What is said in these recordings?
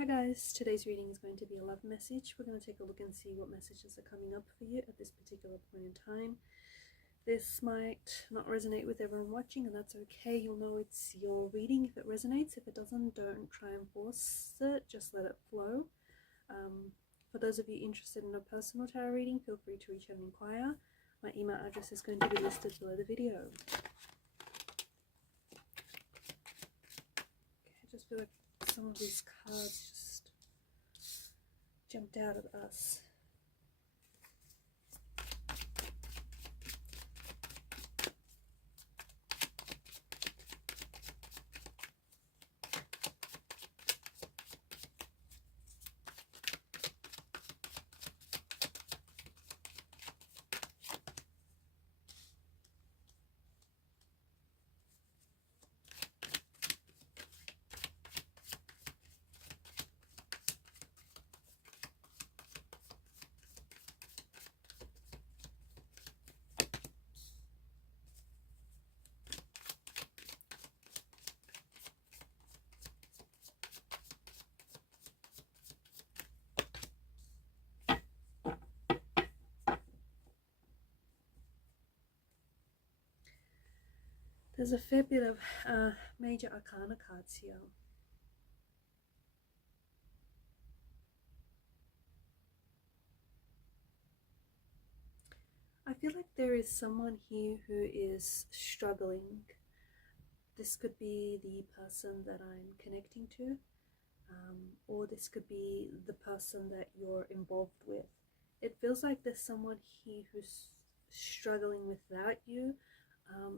Hi guys, today's reading is going to be a love message. We're going to take a look and see what messages are coming up for you at this particular point in time. This might not resonate with everyone watching, and that's okay. You'll know it's your reading if it resonates. If it doesn't, don't try and force it, just let it flow. For those of you interested in a personal tarot reading, feel free to reach out and inquire. My email address is going to be listed below the video. Okay, I just feel like some of these cards just jumped out at us. There's a fair bit of major arcana cards here. I feel like there is someone here who is struggling. This could be the person that I'm connecting to, or this could be the person that you're involved with. It feels like there's someone here who's struggling without you,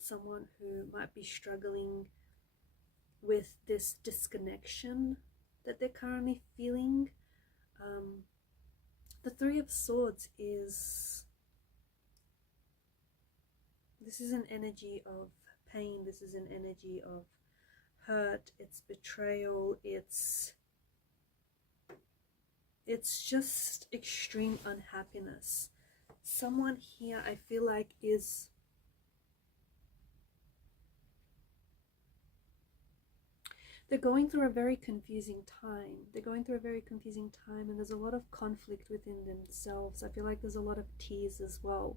someone who might be struggling with this disconnection that they're currently feeling. The Three of Swords is, this is an energy of pain, this is an energy of hurt, it's betrayal, it's just extreme unhappiness. Someone here I feel like is they're going through a very confusing time. They're going through a very confusing time, and there's a lot of conflict within themselves. I feel like there's a lot of tears as well.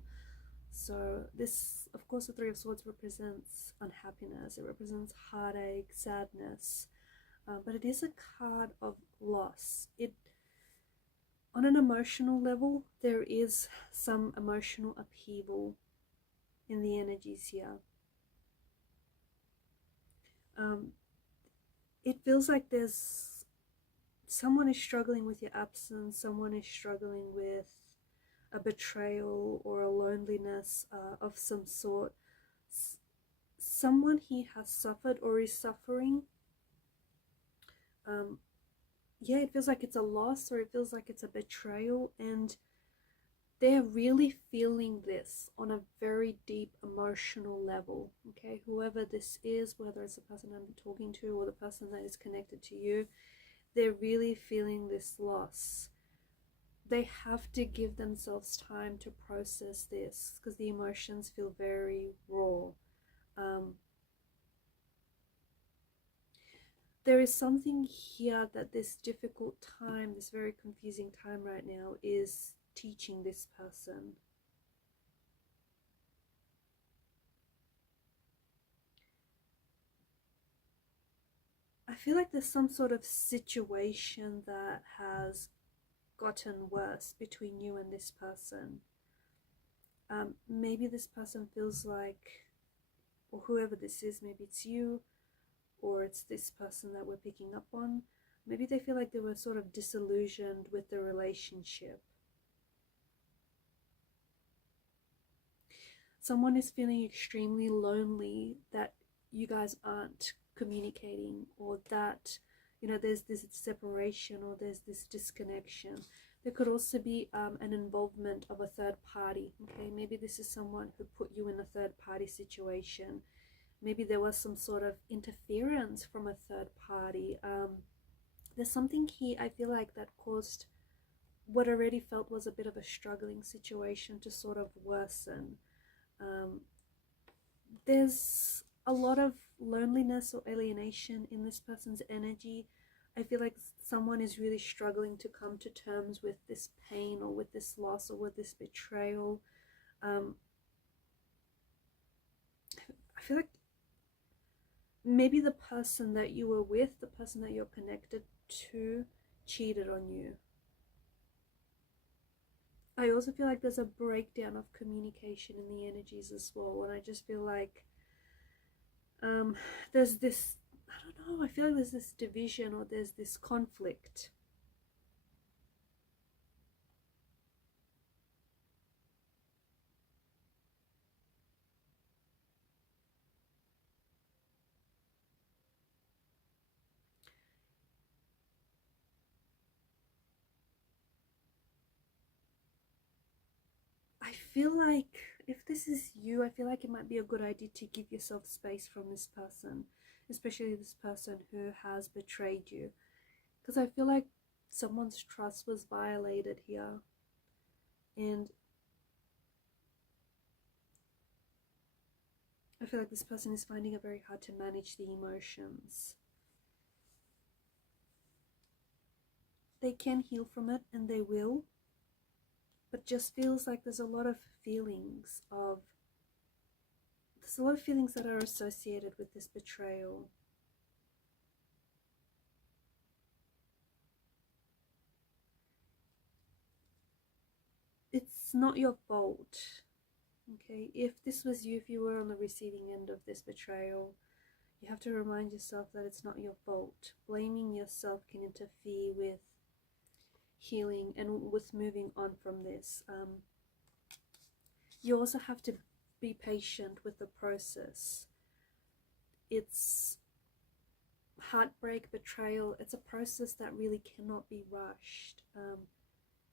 So this, of course, the Three of Swords represents unhappiness. It represents heartache, sadness, but it is a card of loss. On an emotional level, there is some emotional upheaval in the energies here. It feels like there's someone is struggling with your absence, someone is struggling with a betrayal or a loneliness of some sort. Someone here has suffered or is suffering. Yeah, it feels like it's a loss, or it feels like it's a betrayal, and they're really feeling this on a very deep emotional level. Okay, whoever this is, whether it's the person I'm talking to or the person that is connected to you, they're really feeling this loss. They have to give themselves time to process this because the emotions feel very raw. There is something here that this difficult time, this very confusing time right now, is teaching this person. I feel like there's some sort of situation that has gotten worse between you and this person. Maybe this person feels like, or whoever this is, maybe it's you, or it's this person that we're picking up on, maybe they feel like they were sort of disillusioned with the relationship. Someone is feeling extremely lonely that you guys aren't communicating, or that, you know, there's this separation or there's this disconnection. There could also be an involvement of a third party. Okay, maybe this is someone who put you in a third party situation. Maybe there was some sort of interference from a third party. There's something here, I feel like, that caused what already felt was a bit of a struggling situation to sort of worsen. There's a lot of loneliness or alienation in this person's energy. I feel like someone is really struggling to come to terms with this pain or with this loss or with this betrayal. I feel like maybe the person that you were with, the person that you're connected to, cheated on you. I also feel like there's a breakdown of communication in the energies as well, and I just feel like there's this, I don't know, I feel like there's this division or there's this conflict. I feel like if this is you, I feel like it might be a good idea to give yourself space from this person, especially this person who has betrayed you, because I feel like someone's trust was violated here, and I feel like this person is finding it very hard to manage the emotions. They can heal from it, and they will, but just feels like there's a lot of feelings that are associated with this betrayal. It's not your fault, okay? If this was you, if you were on the receiving end of this betrayal, you have to remind yourself that it's not your fault. Blaming yourself can interfere with healing and with moving on from this. You also have to be patient with the process. It's heartbreak, betrayal. It's a process that really cannot be rushed.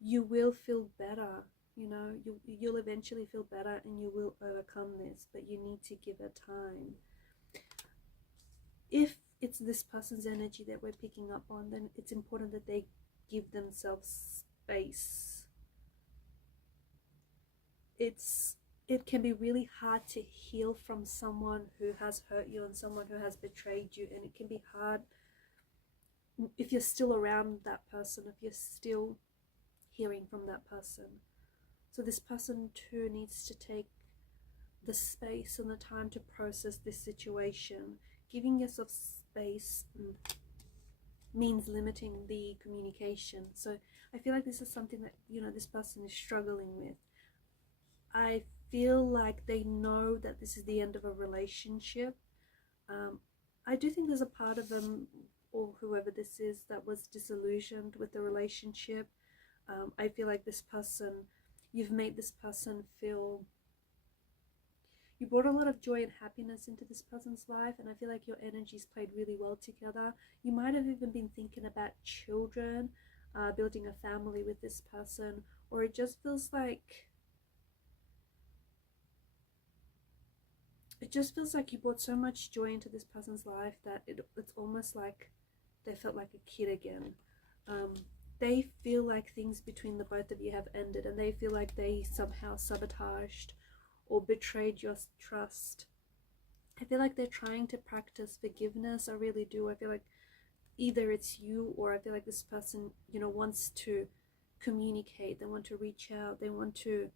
You will feel better, you know, you'll eventually feel better and you will overcome this, but you need to give it time. If it's this person's energy that we're picking up on, then it's important that they give themselves space. It can be really hard to heal from someone who has hurt you and someone who has betrayed you, and it can be hard if you're still around that person, if you're still hearing from that person. So this person too needs to take the space and the time to process this situation. Giving yourself space means limiting the communication. So I feel like this is something that, you know, this person is struggling with. I feel like they know that this is the end of a relationship. I do think there's a part of them, or whoever this is, that was disillusioned with the relationship. I feel like this person, you've made this person feel, you brought a lot of joy and happiness into this person's life, and I feel like your energies played really well together. You might have even been thinking about children, building a family with this person, or it just feels like you brought so much joy into this person's life that it's almost like they felt like a kid again. They feel like things between the both of you have ended, and they feel like they somehow sabotaged or betrayed your trust. I feel like they're trying to practice forgiveness. I really do. I feel like either it's you, or I feel like this person, you know, wants to communicate. They want to reach out. They want to,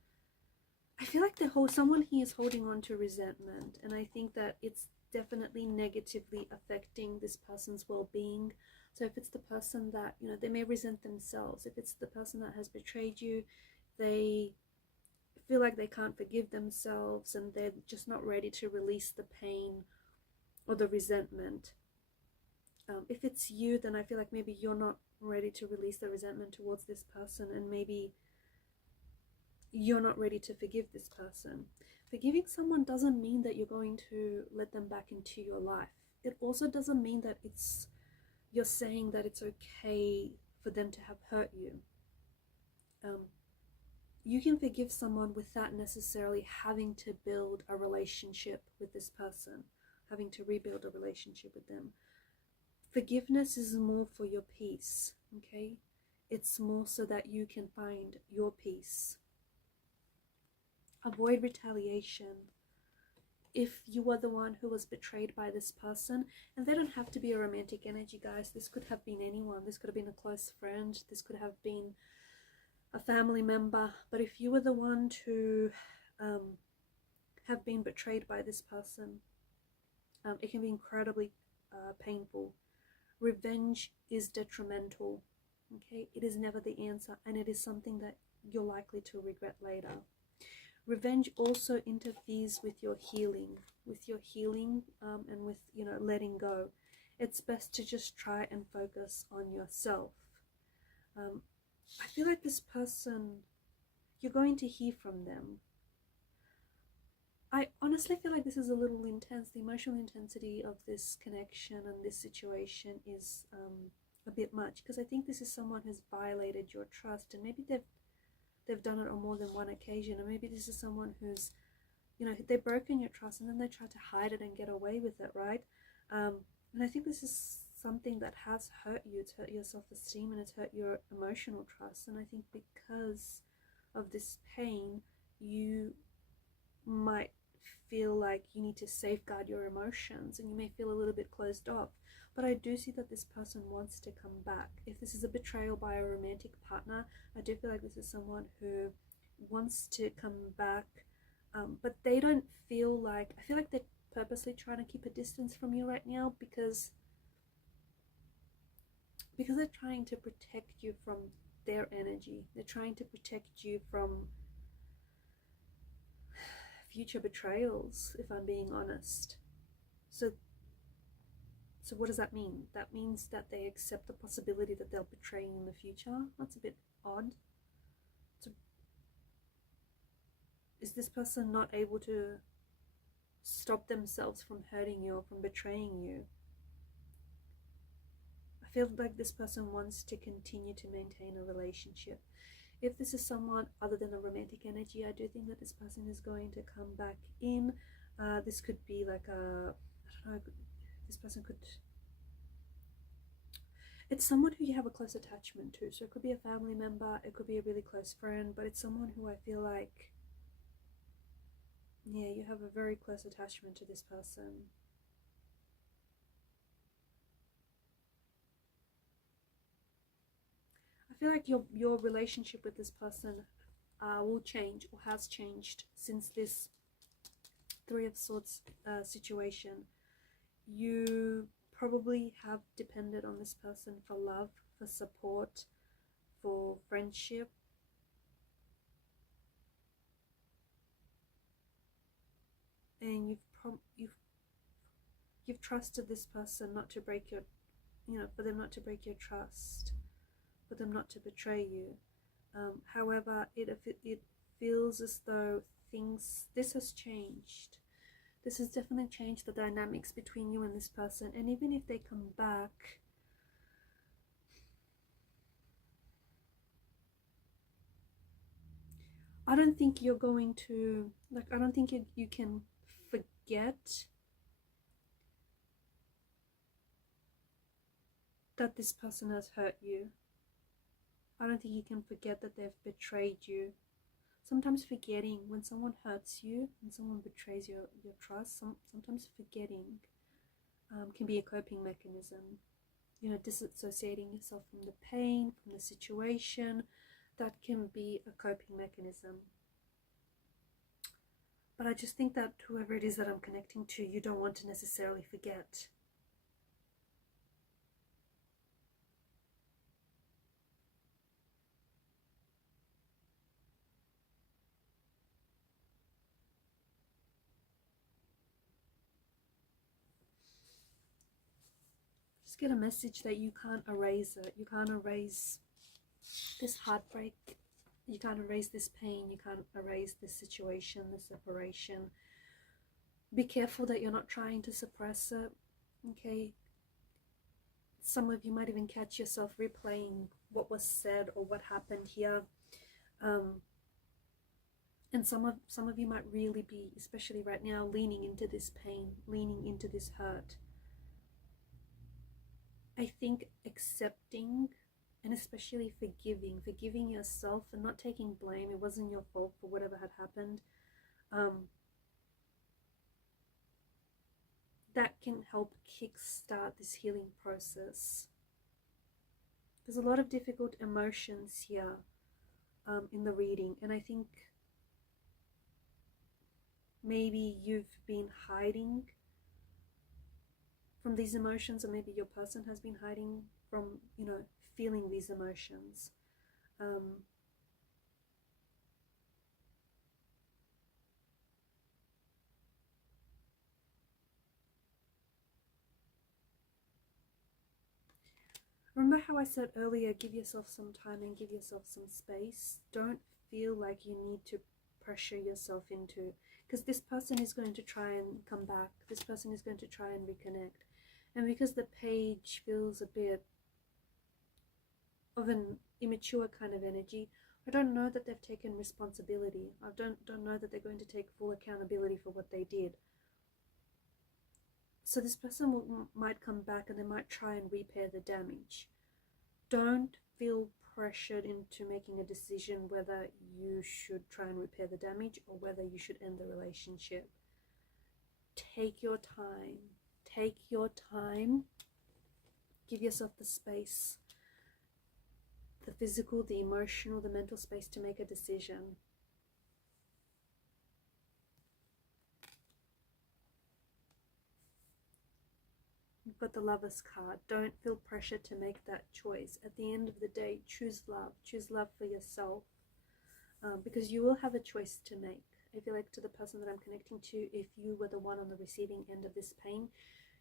I feel like someone here is holding on to resentment, and I think that it's definitely negatively affecting this person's well-being. So if it's the person that, you know, they may resent themselves. If it's the person that has betrayed you, they feel like they can't forgive themselves, and they're just not ready to release the pain or the resentment. If it's you, then I feel like maybe you're not ready to release the resentment towards this person, and maybe you're not ready to forgive this person. Forgiving someone doesn't mean that you're going to let them back into your life. It also doesn't mean that you're saying that it's okay for them to have hurt you. You can forgive someone without necessarily having to build a relationship with this person, having to rebuild a relationship with them. Forgiveness is more for your peace, okay? It's more so that you can find your peace. Avoid retaliation. if you were the one who was betrayed by this person, and they don't have to be a romantic energy, guys. This could have been anyone. This could have been a close friend. This could have been a family member. But if you were the one to have been betrayed by this person, it can be incredibly painful. Revenge is detrimental. Okay, it is never the answer, and it is something that you're likely to regret later. Revenge also interferes with your healing, and with, you know, letting go. It's best to just try and focus on yourself. I feel like this person, you're going to hear from them. I honestly feel like this is a little intense. The emotional intensity of this connection and this situation is a bit much, because I think this is someone who's violated your trust, and maybe they've done it on more than one occasion, and maybe this is someone who's, you know, they've broken your trust and then they try to hide it and get away with it, right? And I think this is something that has hurt you. It's hurt your self-esteem and it's hurt your emotional trust, and I think because of this pain, you might feel like you need to safeguard your emotions, and you may feel a little bit closed off. But I do see that this person wants to come back. If this is a betrayal by a romantic partner, I do feel like this is someone who wants to come back, but they don't feel like, I feel like they're purposely trying to keep a distance from you right now, because they're trying to protect you from their energy. They're trying to protect you from future betrayals, if I'm being honest. So what does that mean? That means that they accept the possibility that they'll betray you in the future. That's a bit odd. So is this person not able to stop themselves from hurting you or from betraying you? I feel like this person wants to continue to maintain a relationship. If this is someone other than a romantic energy, I do think that this person is going to come back in. This could be like a, I don't know, this person could, it's someone who you have a close attachment to. So it could be a family member, it could be a really close friend, but it's someone who I feel like, yeah, you have a very close attachment to this person. I feel like your relationship with this person will change, or has changed, since this Three of Swords situation. You probably have depended on this person for love, for support, for friendship. And you've trusted this person not to break your, you know, for them not to break your trust, for them not to betray you. However, it feels as though this has changed. This has definitely changed the dynamics between you and this person. And even if they come back, I don't think you're going to, like, I don't think you can forget that this person has hurt you. I don't think you can forget that they've betrayed you. Sometimes forgetting, when someone hurts you, when someone betrays your trust, sometimes forgetting can be a coping mechanism. You know, disassociating yourself from the pain, from the situation, that can be a coping mechanism. But I just think that whoever it is that I'm connecting to, you don't want to necessarily forget. Just get a message that you can't erase it. You can't erase this heartbreak. You can't erase this pain. You can't erase this situation, this separation. Be careful that you're not trying to suppress it. Okay? Some of you might even catch yourself replaying what was said or what happened here. And some of you might really be, especially right now, leaning into this pain, leaning into this hurt. I think accepting, and especially forgiving yourself and not taking blame. It wasn't your fault for whatever had happened. that can help kickstart this healing process. There's a lot of difficult emotions here in the reading, and I think maybe you've been hiding from these emotions, or maybe your person has been hiding from, you know, feeling these emotions. Remember how I said earlier, give yourself some time and give yourself some space. Don't feel like you need to pressure yourself into, because this person is going to try and come back. This person is going to try and reconnect. And because the page feels a bit of an immature kind of energy, I don't know that they've taken responsibility. I don't know that they're going to take full accountability for what they did. So this person might come back and they might try and repair the damage. Don't feel pressured into making a decision whether you should try and repair the damage or whether you should end the relationship. Take your time. Take your time. Give yourself the space, the physical, the emotional, the mental space to make a decision. You've got the Lover's card. Don't feel pressure to make that choice. At the end of the day, choose love. Choose love for yourself, because you will have a choice to make. I feel like to the person that I'm connecting to, if you were the one on the receiving end of this pain,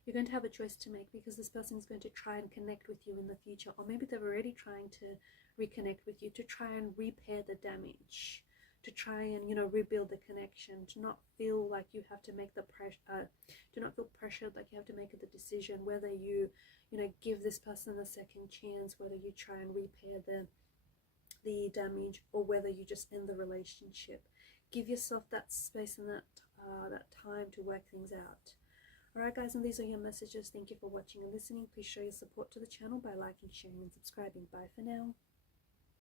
you're going to have a choice to make, because this person is going to try and connect with you in the future, or maybe they're already trying to reconnect with you to try and repair the damage, to try and, you know, rebuild the connection, to not feel like you have to make the pressure, to not feel pressured like you have to make the decision whether you know, give this person a second chance, whether you try and repair the damage, or whether you just end the relationship. Give yourself that space and that time to work things out. Alright guys, and these are your messages. Thank you for watching and listening. Please show your support to the channel by liking, sharing and subscribing. Bye for now.